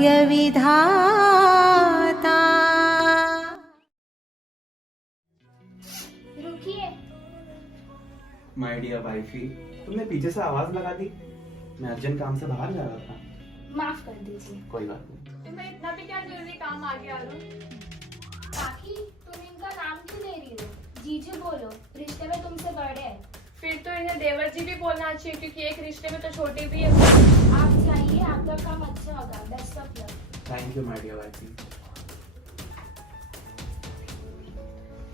भाग्य विधाता। रुकिए। माय डियर वाइफी, तुमने पीछे से आवाज लगा दी। मैं अर्जेंट काम से बाहर जा रहा था। माफ कर दीजिए। कोई बात नहीं। तुम्हें इतना भी क्या जरूरी काम आ गया अरुण? काकी, तुम इनका नाम क्यों ले रही हो? जीजू बोलो, रिश्ते में तुमसे बड़े हैं। फिर तो इन्हें देवर जी भी बोलना चाहिए, क्योंकि एक रिश्ते में तो छोटे भी है। आप जाइए, आपका काम अच्छा होगा। Best of luck. Thank you my dear wifey.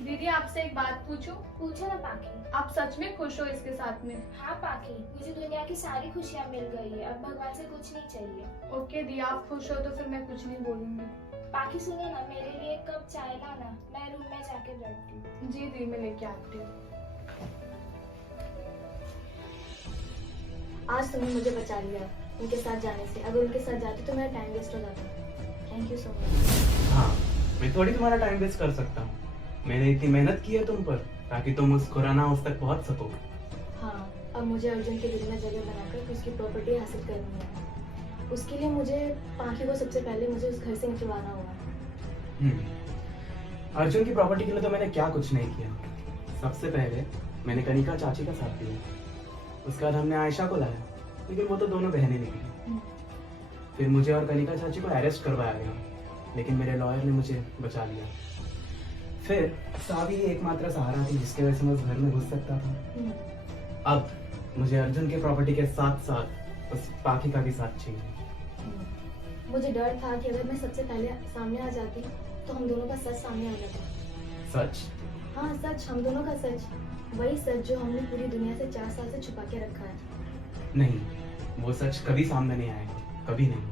दीदी, आपसे एक बात पूछूं? पूछो ना पाकी। आप सच में खुश हो इसके साथ में? हाँ पाकी, मुझे दुनिया की सारी खुशियाँ मिल गई है। अब भगवान से कुछ नहीं चाहिए। ओके दी, आप खुश हो तो फिर मैं कुछ नहीं बोलूंगी। पाकी सुनो ना, मेरे लिए एक कप चाय लाना। मैं रूम में जाके बैठती हूँ। जी दी, मैं लेके आती हूँ। आज तुमने मुझे बचा लिया उनके साथ जाने से। अगर उनके साथ जाती तो मेरा टाइम वेस्ट हो जाता। Thank you so much. हाँ, मैं थोड़ी तुम्हारा टाइम वेस्ट कर सकता हूँ। मैंने इतनी मेहनत की है तुम पर, ताकि तुम उस खुराना हाउस तक पहुँच सको। हाँ, अब मुझे अर्जुन के दिल में जगह बनाकर उसकी प्रॉपर्टी हासिल करनी है। उसके लिए मुझे पाखी को सबसे पहले मुझे उस घर से निकलवाना होगा। अर्जुन की प्रॉपर्टी के लिए तो मैंने क्या कुछ नहीं किया। सबसे पहले मैंने कनिका चाची का साथ दिया। उसके बाद हमने आयशा को लाया, लेकिन वो तो दोनों बहनें निकली। फिर मुझे और कनिका चाची को अरेस्ट करवाया गया, लेकिन मेरे लॉयर ने मुझे बचा लिया। फिर सावी एकमात्र सहारा थी जिसके वजह से मैं उस घर में घुस सकता था। अब मुझे अर्जुन के प्रॉपर्टी के साथ साथ उस पाखी का भी साथ चाहिए। मुझे डर था कि अगर मैं सबसे पहले सामने आ जाती तो हम दोनों का सच सामने आ जाता। सच? हाँ सच, हम दोनों का सच। वही सच जो हमने पूरी दुनिया से 4 साल से छुपा के रखा है। नहीं, वो सच कभी सामने नहीं आएगा, कभी नहीं।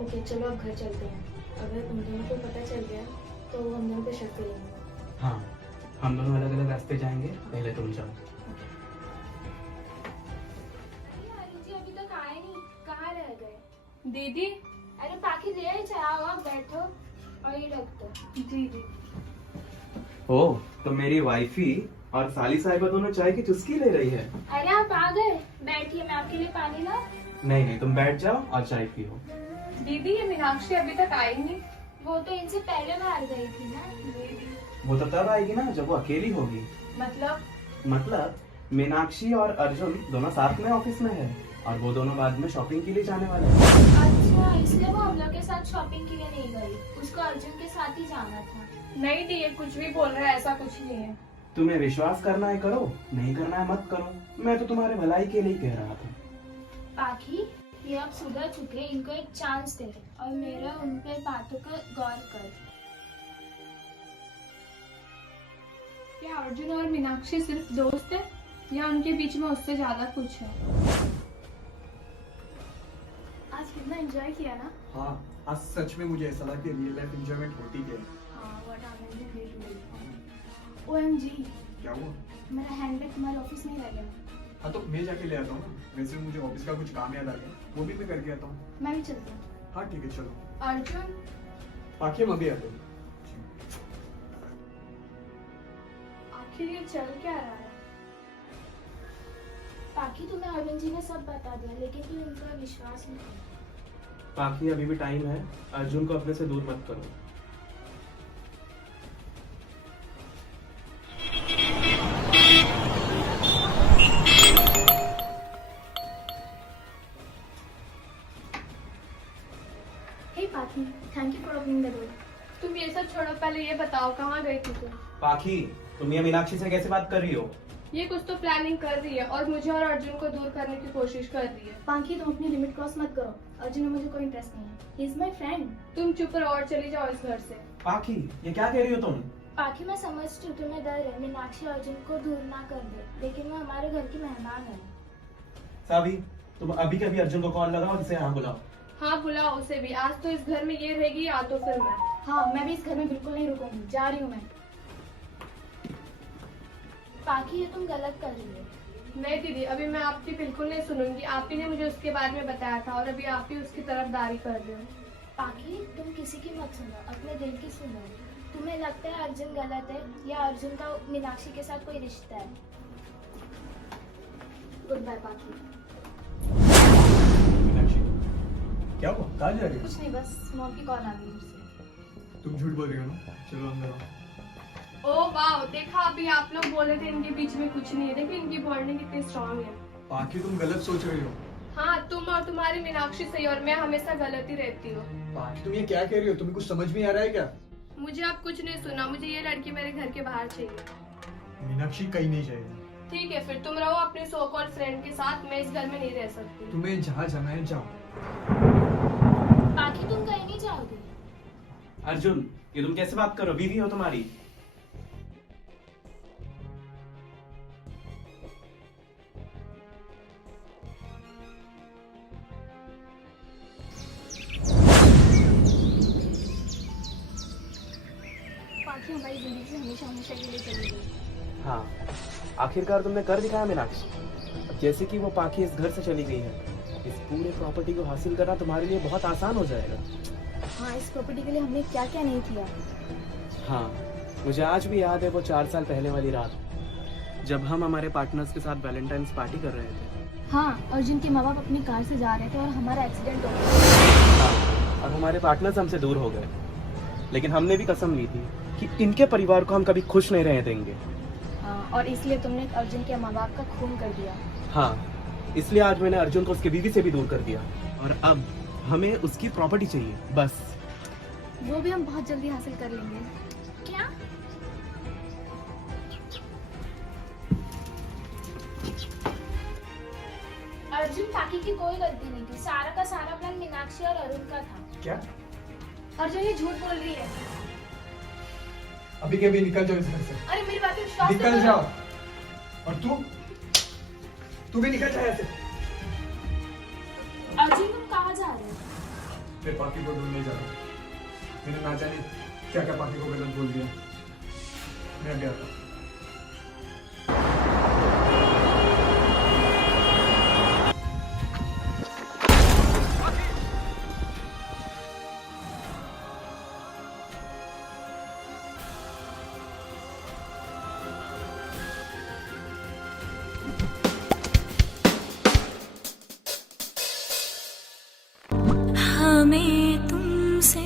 ओके चलो अब घर चलते हैं। अगर उन दोनों को पता चल गया तो वो हम दोनों पे शक करेंगे। हाँ, हम दोनों अलग अलग रास्ते जाएंगे। पहले तुम जाओ। अरे जी अभी तक आए नहीं, कहाँ रह गए? दीदी। अरे पाकी ले आई चाय, आओ आप बैठो और ये रख दो। जी जी। ओ, तो मेरी वाइफी और साली साहिबा दोनों चाय की चुस्की ले रही है। अरे आप आ गए, बैठिए, मैं आपके लिए पानी लाऊं? नहीं नहीं, तुम बैठ जाओ और चाय पियो। दीदी, ये मीनाक्षी अभी तक आई नहीं। वो तो इनसे पहले बाहर गई थी ना। वो तो तब आएगी ना जब वो अकेली होगी। मतलब मीनाक्षी और अर्जुन दोनों साथ में ऑफिस में है, और वो दोनों बाद में शॉपिंग के लिए जाने वाले हैं। अच्छा, इसलिए वो हम लोग के साथ शॉपिंग के लिए नहीं गई। उसको अर्जुन के साथ ही जाना था। नहीं दी, ये कुछ भी बोल रहा है, ऐसा कुछ नहीं है। तुम्हें विश्वास करना है करो, नहीं करना है मत करो। मैं तो तुम्हारे भलाई के लिए कह रहा था। पाखी, ये अब सुधर चुके, इनको एक चांस दे और मेरा उन पे बातों का गौर कर। क्या अर्जुन और मीनाक्षी सिर्फ दोस्त है, या उनके बीच में उससे ज्यादा कुछ है? आज कितना एंजॉय किया ना। हाँ, आज सच में मुझे ऐसा लगा कि रियल लाइफ एंजॉयमेंट होती है। हाँ, what amazing day today. OMG, क्या हुआ? मेरा हैंडबैग तुम्हारे ऑफिस में ही रह गया। हाँ तो मैं जाके ले आता हूँ ना। वैसे मुझे ऑफिस का कुछ काम याद आ गया, वो भी मैं करके आता हूँ। मैं भी चलती हूँ। हाँ ठीक है, चलो। अर्जुन, पाखी मैं भी आता हूँ। आखिर ये चल क्या रहा है? पाखी, तुम्हें अर्जुन जी ने सब बता दिया, लेकिन तुम इनका विश्वास नहीं करती। बाकी अभी भी टाइम है। अर्जुन को अपने से दूर मत करो। हे पाखी, thank you for opening the door. तुम ये सब छोड़ो, पहले ये बताओ कहाँ गई थी तुम? पाखी, तुम ये मीनाक्षी से कैसे बात कर रही हो? ये कुछ तो प्लानिंग कर रही है और मुझे और अर्जुन को दूर करने की कोशिश कर रही है। पाखी, तुम अपनी लिमिट क्रॉस मत करो। अर्जुन में मुझे कोई इंटरेस्ट नहीं है। He is my friend. तुम चुप रहो और चली जाओ इस घर से। पाखी, ये क्या कह रही हो तुम? पाखी, मैं समझती हूँ तुम्हें डर है मीनाक्षी अर्जुन को दूर ना कर दे, लेकिन वो हमारे घर की मेहमान है। सावी, तुम अभी के अभी अर्जुन को कॉल लगाओ और इसे यहाँ बुलाओ। हाँ, बुलाओ उसे भी। आज तो इस घर में ये रहेगी, या तो फिर मैं। हाँ, मैं भी इस घर में बिल्कुल नहीं रुकूंगी। जा रही हूँ मैं। पाखी, ये तुम गलत कर रही हो। नहीं दीदी, अभी मैं आपकी बिल्कुल नहीं सुनूंगी। आप ही ने मुझे उसके बारे में बताया था और अभी आप ही उसकी तरफदारी कर रहे हो। पाखी, तुम किसी की मत सुनो, अपने दिल की सुनो। तुम्हें लगता है अर्जुन गलत है, या अर्जुन का मीनाक्षी के साथ कोई रिश्ता है? गुड बाय पाखी। मीनाक्षी, क्या हुआ? कहाँ जा रही कुछ नहीं, बस मॉम की कॉल आ गई मुझसे। हो? तुम झूठ बोल रही हो ना? चलो अंदर आओ। ओ वाह, देखा अभी आप लोग बोले थे इनके बीच में कुछ नहीं है, देखिए इनकी बॉन्डिंग कितनी स्ट्रांग है। बाकी तुम गलत सोच रही हो। हाँ, तुम और तुम्हारी मीनाक्षी सही और मैं हमेशा गलत ही रहती हूँ। बाकी तुम ये क्या कह रही हो? तुम्हें कुछ समझ में आ रहा है क्या? मुझे अब कुछ नहीं सुना, मुझे ये लड़की मेरे घर के बाहर चाहिए। मीनाक्षी कहीं नहीं जाएगी। ठीक है, फिर तुम रहो अपने सो कॉल्ड फ्रेंड के साथ, मैं इस घर में नहीं रह सकती। तुम्हें जहाँ जाना है जाओ। बाकी तुम कहीं नहीं जाओगे? अर्जुन, ये तुम कैसे बात करो? बीवी हो तुम्हारी। बाकी हमारी जिंदगी से हमेशा हमेशा के लिए चली गई। हाँ, आखिरकार तुमने कर दिखाया मीनाक्षी। अब जैसे कि वो पाखी इस घर से चली गई है, इस पूरे प्रॉपर्टी को हासिल करना तुम्हारे लिए बहुत आसान हो जाएगा। हाँ, इस प्रॉपर्टी के लिए हमने क्या क्या नहीं किया। हाँ, मुझे आज भी याद है वो 4 साल पहले वाली रात, जब हम हमारे पार्टनर्स के साथ वैलेंटाइंस पार्टी कर रहे थे। हाँ, अर्जुन के माँ बाप अपनी कार से जा रहे थे और हमारा एक्सीडेंट हो गया। हाँ, और हमारे पार्टनर्स हमसे दूर हो गए, लेकिन हमने भी कसम ली थी कि इनके परिवार को हम कभी खुश नहीं रहने देंगे। हाँ, और इसलिए तुमने अर्जुन के माँ बाप का खून कर दिया। हाँ, इसलिए आज मैंने अर्जुन को उसकी बीवी से भी दूर कर दिया और अब हमें उसकी प्रॉपर्टी चाहिए, बस। वो भी हम बहुत जल्दी हासिल कर लेंगे। क्या? अर्जुन, पाकी की कोई गलती नहीं थी। सारा का सारा प्लान मीनाक्षी और अरुण का था। क्या? अर्जुन ये झूठ बोल रही है। अभी के अभी निकल जाओ इस घर से। अरे मेरी बात पे विश्वास तो निकल करो। जाओ। और तू भी निकल जा यहाँ से। अर्जुन, तुम कहाँ जा रहे हो? मैं पाकी को ढूंढने जा रहा हूँ। मैंने ना जाने क्या क्या पाकी को गलत बोल दिया। मैं अभी आता हूँ। हमें तुमसे